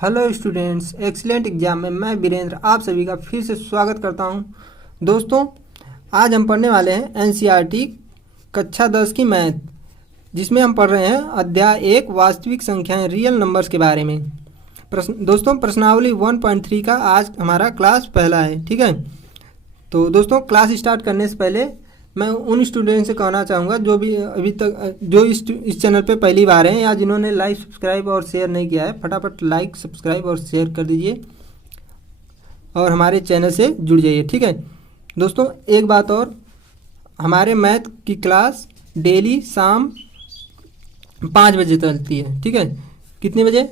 Hello students, excellent exam में मैं वीरेंद्र आप सभी का फिर से स्वागत करता हूं। दोस्तों, आज हम पढ़ने वाले हैं एनसीईआरटी कक्षा 10 की मैथ, जिसमें हम पढ़ रहे हैं अध्याय 1 वास्तविक संख्याएं रियल नंबर्स के बारे में। दोस्तों, प्रश्नावली 1.3 का आज हमारा क्लास पहला है। ठीक है, तो दोस्तों क्लास स्टार्ट करने से पहले मैं उन स्टूडेंट से कहना चाहूँगा जो भी अभी तक जो इस चैनल पे पहली बार हैं या जिन्होंने लाइक सब्सक्राइब और शेयर नहीं किया है, फटाफट लाइक सब्सक्राइब और शेयर कर दीजिए और हमारे चैनल से जुड़ जाइए। ठीक है दोस्तों, एक बात और, हमारे मैथ की क्लास डेली शाम 5 बजे चलती है। ठीक है, कितने बजे?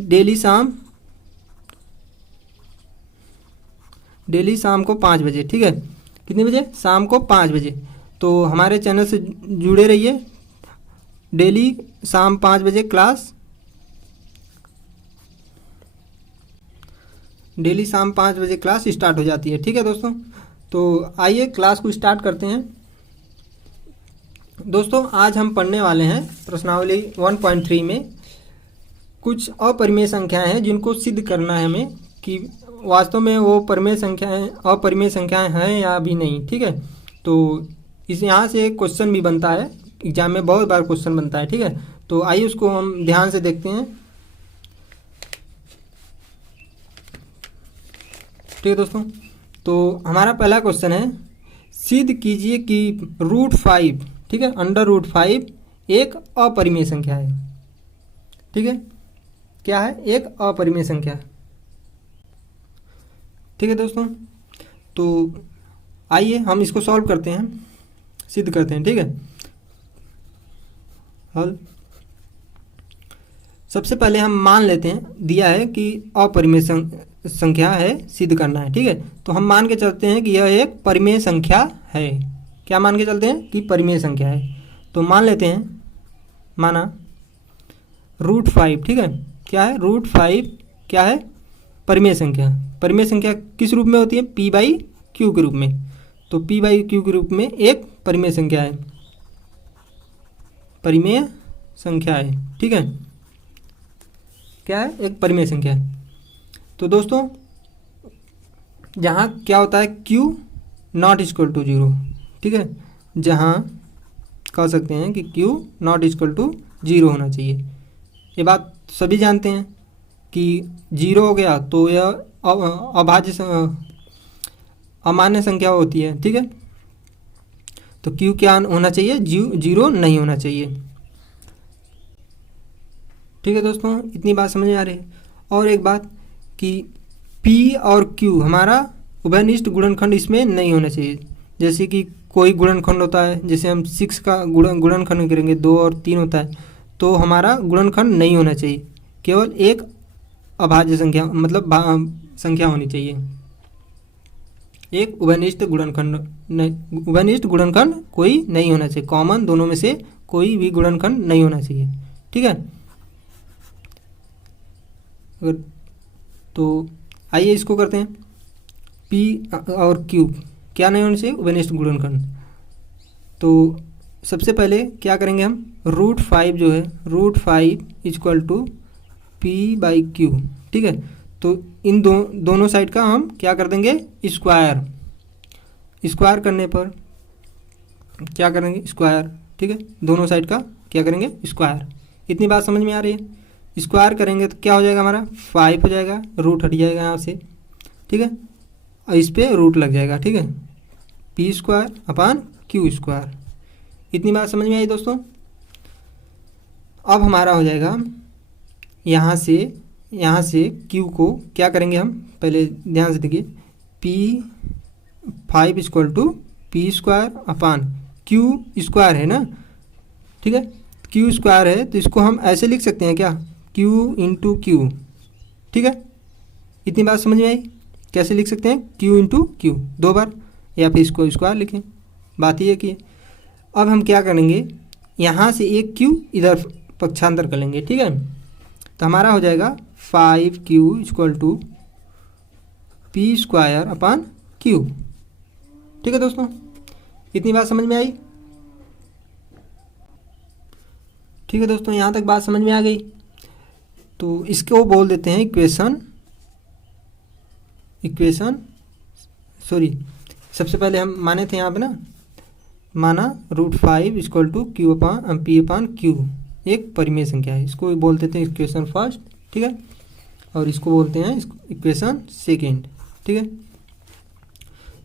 डेली शाम को 5 बजे। ठीक है, कितने बजे? शाम को 5 बजे। तो हमारे चैनल से जुड़े रहिए। डेली शाम 5 बजे क्लास स्टार्ट हो जाती है। ठीक है दोस्तों, तो आइए क्लास को स्टार्ट करते हैं। दोस्तों, आज हम पढ़ने वाले हैं प्रश्नावली 1.3 में कुछ अपरिमेय संख्याएं हैं जिनको सिद्ध करना है हमें कि वास्तव में वो अपरिमेय संख्याएं हैं या भी नहीं। ठीक है, तो इस यहाँ से एक क्वेश्चन भी बनता है, एग्जाम में बहुत बार क्वेश्चन बनता है। ठीक है, तो आइए उसको हम ध्यान से देखते हैं। ठीक है दोस्तों, तो हमारा पहला क्वेश्चन है, सिद्ध कीजिए कि √5, ठीक है, √5 एक अपरिमेय संख्या है। ठीक है, क्या है? एक अपरिमेय संख्या। ठीक है दोस्तों, तो आइए हम इसको सॉल्व करते हैं, सिद्ध करते हैं। ठीक है, हल सबसे पहले हम मान लेते हैं, दिया है कि अपरिमेय संख्या है, सिद्ध करना है। ठीक है, तो हम मान के चलते हैं कि यह एक परिमेय संख्या है। क्या मान के चलते हैं? कि परिमेय संख्या है। तो मान लेते हैं, माना √5। ठीक है, क्या है? √5 क्या है? परिमेय संख्या। परिमेय संख्या किस रूप में होती है? p/q के रूप में। तो p/q के रूप में एक परिमेय संख्या है, ठीक है, क्या है? एक परिमेय संख्या है। तो दोस्तों, जहाँ क्या होता है? q ≠ 0। ठीक है, जहाँ कह सकते हैं कि q ≠ 0 होना चाहिए। ये बात सभी जानते हैं कि 0 हो गया तो यह अमान्य संख्या होती है। ठीक है, तो q क्या होना चाहिए? 0 नहीं होना चाहिए। ठीक है दोस्तों, इतनी बात समझ में आ रही है। और एक बात कि p और q हमारा उभयनिष्ठ गुणनखंड इसमें नहीं होना चाहिए। जैसे कि कोई गुणनखंड होता है, जैसे हम 6 का गुणनखंड करेंगे, 2 और 3 होता है, तो हमारा गुणनखंड नहीं होना चाहिए, केवल एक अभाज्य संख्या मतलब संख्या होनी चाहिए। एक उभयनिष्ठ गुणनखंड कोई नहीं होना चाहिए, कॉमन दोनों में से कोई भी गुणनखंड नहीं होना चाहिए। ठीक है, तो आइए इसको करते हैं। p और q क्या नहीं होना चाहिए? उभयनिष्ठ गुणनखंड। तो सबसे पहले क्या करेंगे हम? √5 जो है, √5 = p/q। ठीक है, तो इन दोनों साइड का हम क्या कर देंगे? स्क्वायर करने पर क्या करेंगे? स्क्वायर। ठीक है, दोनों साइड का क्या करेंगे? स्क्वायर। इतनी बात समझ में आ रही है? स्क्वायर करेंगे तो क्या हो जाएगा? हमारा 5 हो जाएगा, रूट हट जाएगा यहाँ से। ठीक है, और इस पर रूट लग जाएगा। ठीक है, p²/q²। इतनी बात समझ में आई दोस्तों? अब हमारा हो जाएगा, यहाँ से q को क्या करेंगे हम? पहले ध्यान से देखिए, p5 = p²/q² है ना। ठीक है, q² है तो इसको हम ऐसे लिख सकते हैं क्या? q × q। ठीक है, इतनी बात समझ में आई? कैसे लिख सकते हैं? q × q 2 बार, या फिर इसको स्क्वायर लिखें, बात ये की। अब हम क्या करेंगे? यहाँ से एक q इधर पक्षांतर कर लेंगे। ठीक है, तो हमारा हो जाएगा 5q = p²/q। ठीक है दोस्तों, इतनी बात समझ में आई? ठीक है दोस्तों, यहाँ तक बात समझ में आ गई। तो इसको बोल देते हैं इक्वेशन सॉरी, सबसे पहले हम माने थे यहाँ पे ना, माना √5 equal to Q upon P/Q एक परिमेय संख्या है, इसको बोलते थे इक्वेशन फर्स्ट, ठीक है, और इसको बोलते हैं इक्वेशन सेकेंड, ठीक है।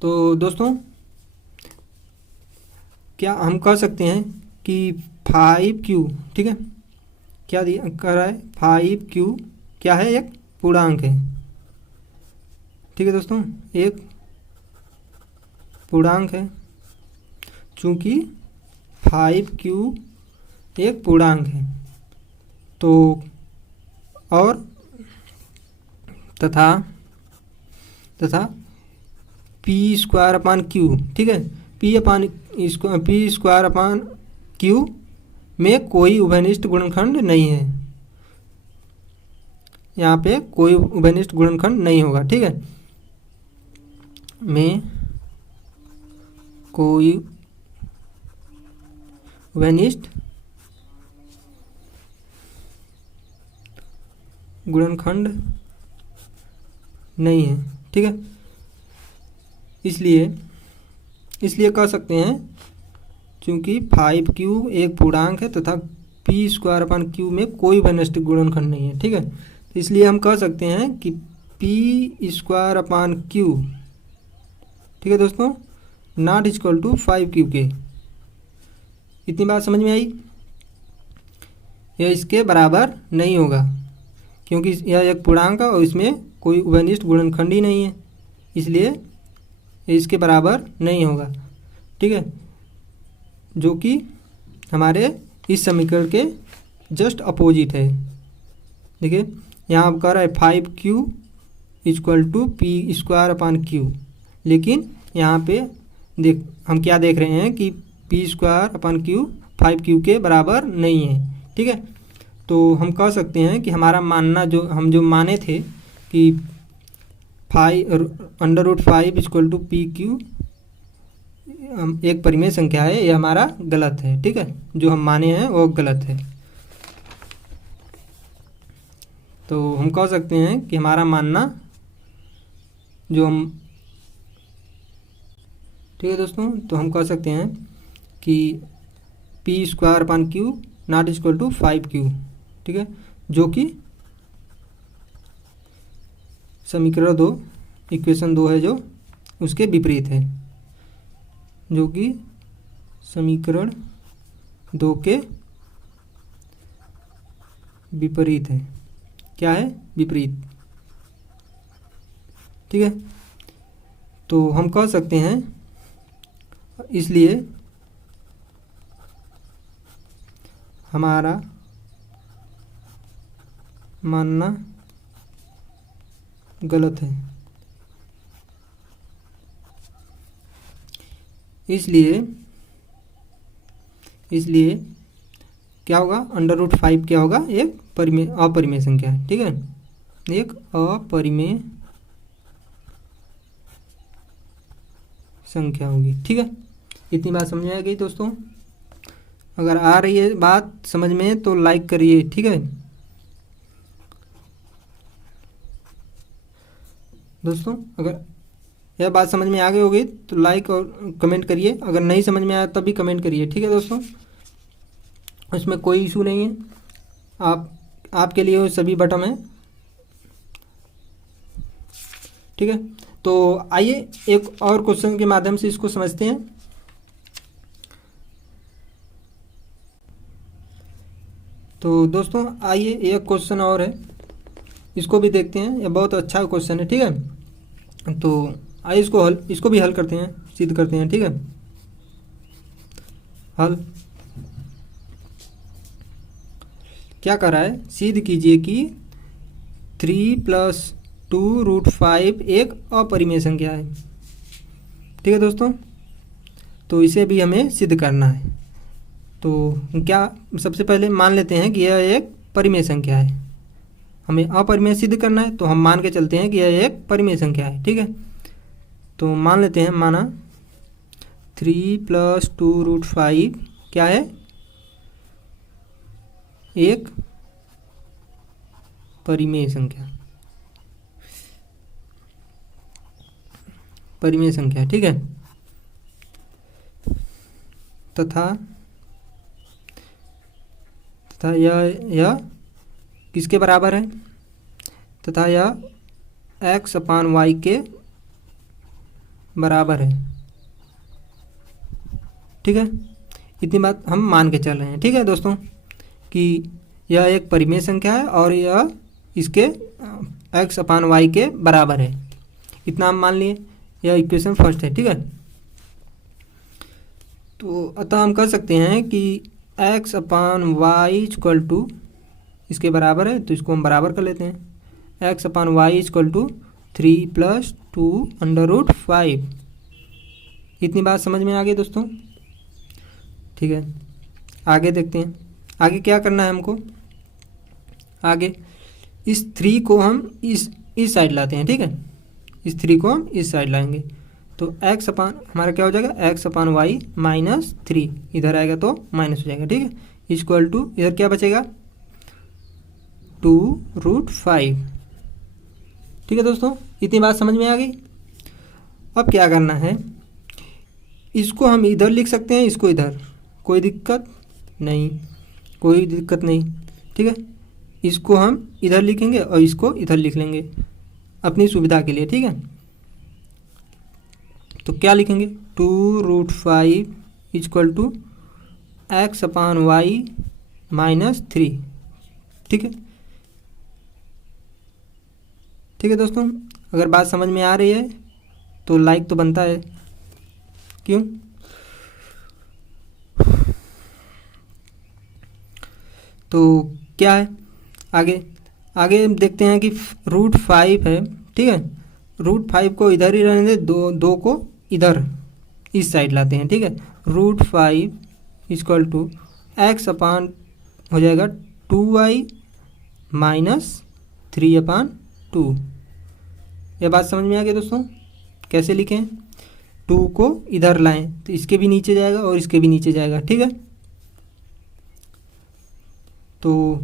तो दोस्तों क्या हम कह सकते हैं कि 5Q, ठीक है, क्या दिया कर रहा है 5Q क्या है, एक पूर्णांक है, ठीक है दोस्तों, एक पूर्णांक है। चूंकि 5Q एक पूर्णांक है तो और तथा P²/Q, ठीक है, P²/Q में कोई उभयनिष्ठ गुणनखंड नहीं है, यहाँ पे कोई उभयनिष्ठ गुणनखंड नहीं होगा, ठीक है, में कोई उभयनिष्ठ गुणनखंड नहीं है, ठीक है। इसलिए कह सकते हैं क्योंकि 5Q एक पूर्णांक है तथा P²/Q में कोई उभयनिष्ठ गुणनखंड नहीं है, ठीक है, इसलिए हम कह सकते हैं कि P²/Q, ठीक है दोस्तों, नॉट इक्वल टू 5Q के। इतनी बात समझ में आई? यह इसके बराबर नहीं होगा क्योंकि यह एक पूर्णांक है और इसमें कोई उभयनिष्ठ गुणनखंड ही नहीं है, इसलिए इसके बराबर नहीं होगा, ठीक है, जो कि हमारे इस समीकरण के जस्ट अपोजिट है। देखिए यहाँ आप कह रहा है 5Q इक्वल टू P²/Q, लेकिन यहाँ पे हम क्या देख रहे हैं कि P²/Q 5Q के बराबर नहीं है, ठीक है। तो हम कह सकते हैं कि हमारा मानना जो माने थे कि √5 इक्वल टू PQ एक परिमेय संख्या है, ये हमारा गलत है, ठीक है, जो हम माने हैं वो गलत है। तो हम कह सकते हैं कि हमारा मानना ठीक है दोस्तों, तो हम कह सकते हैं कि P²/Q not equal to 5Q, ठीक है, जो कि समीकरण 2 इक्वेशन 2 है जो उसके विपरीत है, जो कि समीकरण 2 के विपरीत है। क्या है? विपरीत, ठीक है। तो हम कह सकते हैं इसलिए हमारा मानना गलत है। इसलिए क्या होगा, √5 क्या होगा, एक अपरिमेय संख्या है, ठीक है, एक अपरिमेय संख्या होगी, ठीक है। इतनी बात समझ में आ गई दोस्तों? अगर आ रही है बात समझ में तो लाइक करिए, ठीक है दोस्तों। अगर यह बात समझ में आ गई होगी तो लाइक और कमेंट करिए, अगर नहीं समझ में आया तब भी कमेंट करिए, ठीक है दोस्तों, इसमें कोई इशू नहीं है, आपके लिए सभी बटन है, ठीक है। तो आइए एक और क्वेश्चन के माध्यम से इसको समझते हैं। तो दोस्तों आइए एक क्वेश्चन और है, इसको भी देखते हैं, यह बहुत अच्छा क्वेश्चन है, ठीक है। तो आइए इसको भी हल करते हैं, सिद्ध करते हैं, ठीक है। हल क्या कर रहा है, सिद्ध कीजिए कि 3 + 2 √5 एक अपरिमेय संख्या है, ठीक है दोस्तों। तो इसे भी हमें सिद्ध करना है। तो क्या सबसे पहले मान लेते हैं कि यह एक परिमेय संख्या है, हमें अपरिमेय सिद्ध करना है, तो हम मान के चलते हैं कि यह एक परिमेय संख्या है, ठीक है। तो मान लेते हैं, माना 3 + 2 √5 क्या है, एक परिमेय संख्या, परिमेय संख्या, ठीक है। तथा यह किसके बराबर है, तथा यह x अपान वाई के बराबर है, ठीक है। इतनी बात हम मान के चल रहे हैं, ठीक है दोस्तों, कि यह एक परिमेय संख्या है और यह इसके x अपान वाई के बराबर है, इतना हम मान लिए। यह इक्वेशन फर्स्ट है, ठीक है। तो अतः हम कह सकते हैं कि x upon y equal to इसके बराबर है, तो इसको हम बराबर कर लेते हैं। x upon y equal to 3 + 2√5। इतनी बात समझ में आ गई दोस्तों, ठीक है। आगे देखते हैं, आगे क्या करना है हमको। आगे इस 3 को हम इस साइड लाते हैं, ठीक है। इस 3 को हम इस साइड लाएंगे, तो x अपान हमारा क्या हो जाएगा, x अपान वाई -3, इधर आएगा तो माइनस हो जाएगा, ठीक है। इक्वल टू इधर क्या बचेगा, 2√5, ठीक है दोस्तों। इतनी बात समझ में आ गई। अब क्या करना है, इसको हम इधर लिख सकते हैं, इसको इधर, कोई दिक्कत नहीं, कोई दिक्कत नहीं, ठीक है। इसको हम इधर लिखेंगे और इसको इधर लिख लेंगे अपनी सुविधा के लिए, ठीक है। तो क्या लिखेंगे, 2√5 equal to x upon y -3, ठीक है। ठीक है दोस्तों, अगर बात समझ में आ रही है तो लाइक तो बनता है, क्यों। तो क्या है आगे, आगे देखते हैं कि √5 है, ठीक है। √5 को इधर ही रहने दे, दो को इधर इस साइड लाते हैं, ठीक है। √5 इक्वल टू x अपान हो जाएगा 2y -3/2। यह बात समझ में आ गई दोस्तों, कैसे लिखें। 2 को इधर लाएं तो इसके भी नीचे जाएगा और इसके भी नीचे जाएगा, ठीक है। तो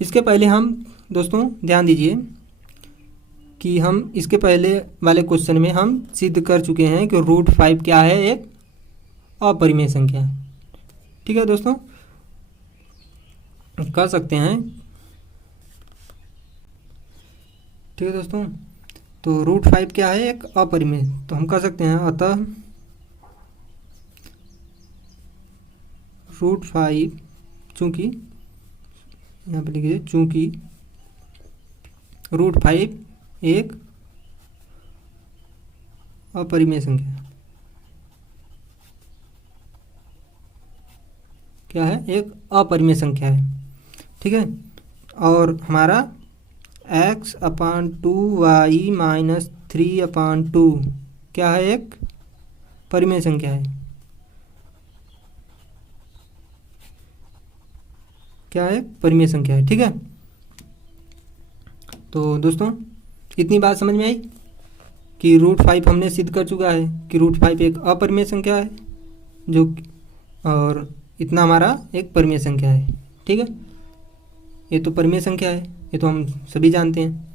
इसके पहले हम दोस्तों ध्यान दीजिए कि हम इसके पहले वाले क्वेश्चन में हम सिद्ध कर चुके हैं कि √5 क्या है, एक अपरिमेय संख्या है, ठीक है दोस्तों। कर सकते हैं, ठीक है दोस्तों। तो √5 क्या है, एक अपरिमेय, तो हम कह सकते हैं अतः √5 चूँकि यहाँ पे लिखिए, चूँकि √5 एक अपरिमेय संख्या, क्या है, एक अपरिमेय संख्या है, ठीक है। और हमारा x अपान 2y -3/2 क्या है, एक परिमेय संख्या है, क्या है, परिमेय संख्या है, ठीक है। तो दोस्तों इतनी बात समझ में आई कि √5 हमने सिद्ध कर चुका है कि √5 एक अपरिमेय संख्या है, जो और इतना हमारा एक परिमेय संख्या है, ठीक है। ये तो परिमेय संख्या है, ये तो हम सभी जानते हैं,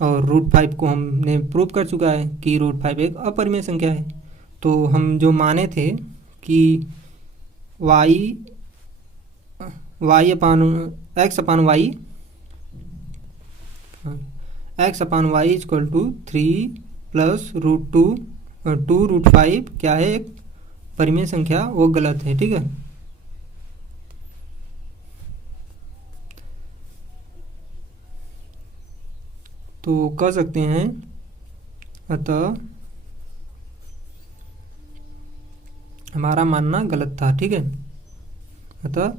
और √5 को हमने प्रूव कर चुका है कि √5 एक अपरिमेय संख्या है। तो हम जो माने थे कि x upon y equal to 3 + √2 क्या है, एक परिमेय संख्या, वो गलत है, ठीक है। तो कह सकते हैं अतः हमारा मानना गलत था, ठीक है। अतः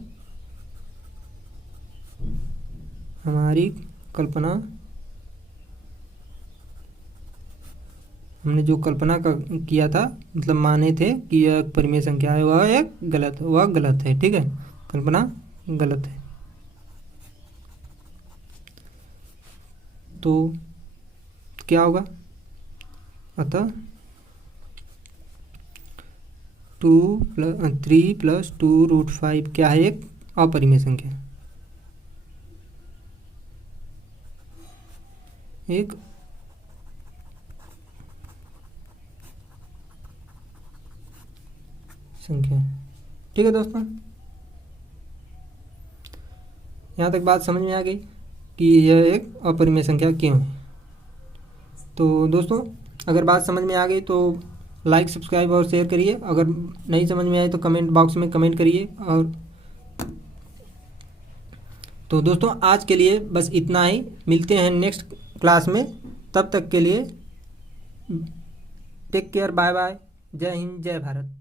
हमारी कल्पना, हमने जो कल्पना किया था, मतलब माने थे कि यह परिमेय संख्या है, वह गलत है, ठीक है। कल्पना गलत है। तो क्या होगा, अतः 3 + 2√5 क्या है, एक अपरिमेय संख्या, एक संख्या। ठीक है दोस्तों, यहाँ तक बात समझ में आ गई कि यह एक अपरिमेय संख्या क्यों है। तो दोस्तों, अगर बात समझ में आ गई तो लाइक, सब्सक्राइब और शेयर करिए। अगर नहीं समझ में आए तो कमेंट बॉक्स में कमेंट करिए। और तो दोस्तों, आज के लिए बस इतना ही। मिलते हैं नेक्स्ट क्लास में। तब तक के लिए टेक केयर, बाय बाय, जय हिंद, जय भारत।